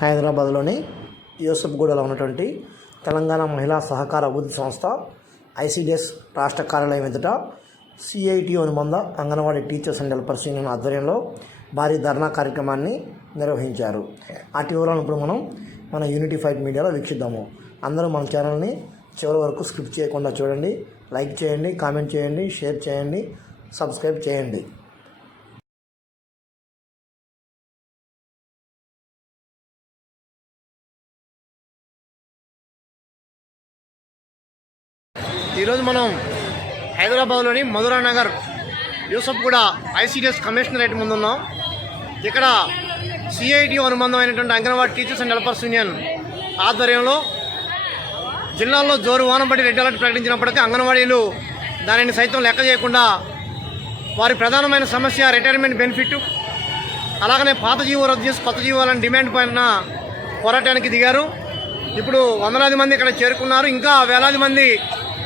హైదరాబాద్లోని యూసఫ్గూడలో ఉన్నటువంటి తెలంగాణ మహిళా సహకార అభివృద్ధి సంస్థ ఐసిడిఎస్ రాష్ట్ర కార్యాలయం ఎదుట సిఐటియు అనుబంధ anganwadi teachers and helpers union ఆధ్వర్యంలో భారీ ధర్నా కార్యక్రమాన్ని నిర్వహించారు. ఆ వివరాలను ఇప్పుడు మనం మన యూనిటీ ఫైట్ మీడియాలో వీక్షిద్దాము. అందరూ మన ఛానల్ని చివరి వరకు స్కిప్ చేయకుండా చూడండి. లైక్ చేయండి, కామెంట్ చేయండి, షేర్ చేయండి, సబ్స్క్రైబ్ చేయండి. ఈరోజు మనం హైదరాబాద్లోని మధురానగర్ యూసఫ్గూడ ఐసిడిఎస్ కమిషనరేట్ ముందు ఉన్నాం. ఇక్కడ సిఐటియు అనుబంధమైనటువంటి anganwadi teachers and helpers union ఆధ్వర్యంలో జిల్లాల్లో జోరు వానబడి రెడ్ అలర్ట్ ప్రకటించినప్పటికీ అంగన్వాడీలు దానిని సైతం లెక్క చేయకుండా వారి ప్రధానమైన సమస్య రిటైర్మెంట్ బెనిఫిట్, అలాగనే పాత జీవో రద్దు చేసి కొత్త జీవోలని డిమాండ్ పైన పోరాటానికి దిగారు. ఇప్పుడు వందలాది మంది ఇక్కడ చేరుకున్నారు. ఇంకా వేలాది మంది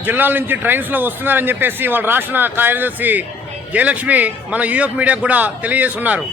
జిల్లాల నుంచి ట్రైన్స్లో వస్తున్నారని చెప్పేసి వాళ్ళ రాష్ట్ర కార్యదర్శి జయలక్ష్మి మన యూఎఫ్ మీడియాకు కూడా తెలియజేస్తున్నారు.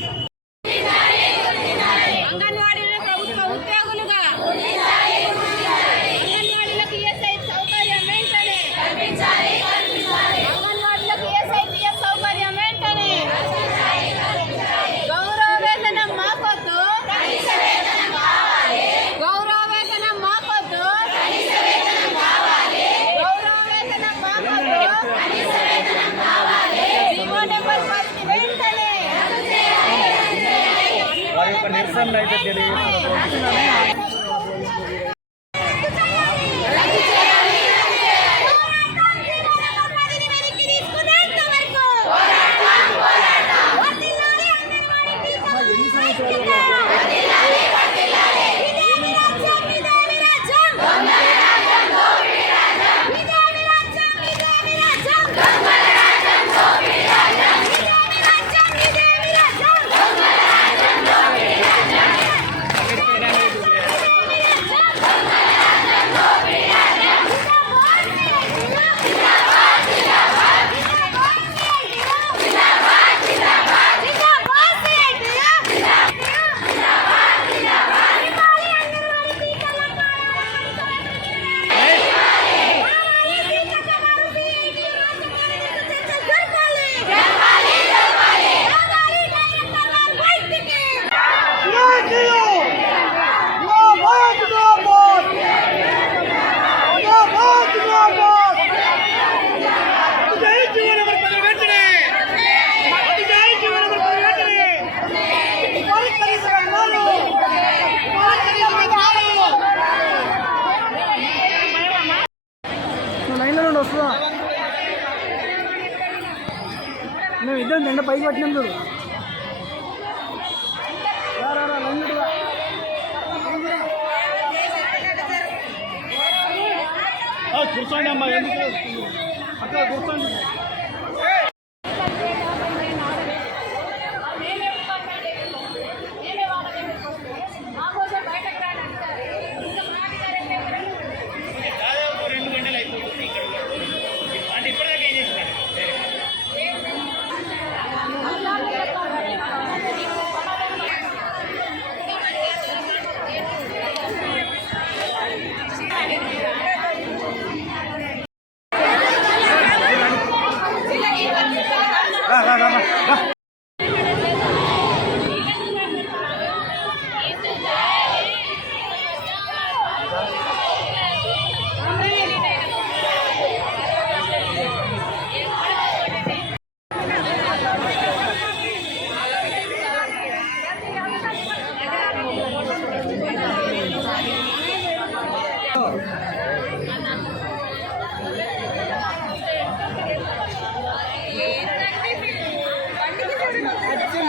నిరసన అయితే తెలియజేస్తున్నారు. మేము ఇద్దరం నిండా పైకి పట్టినాం చూడు. కూర్చోండి అమ్మా, ఎందుకు అక్కడ కూర్చోండి.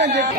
అని చెప్పి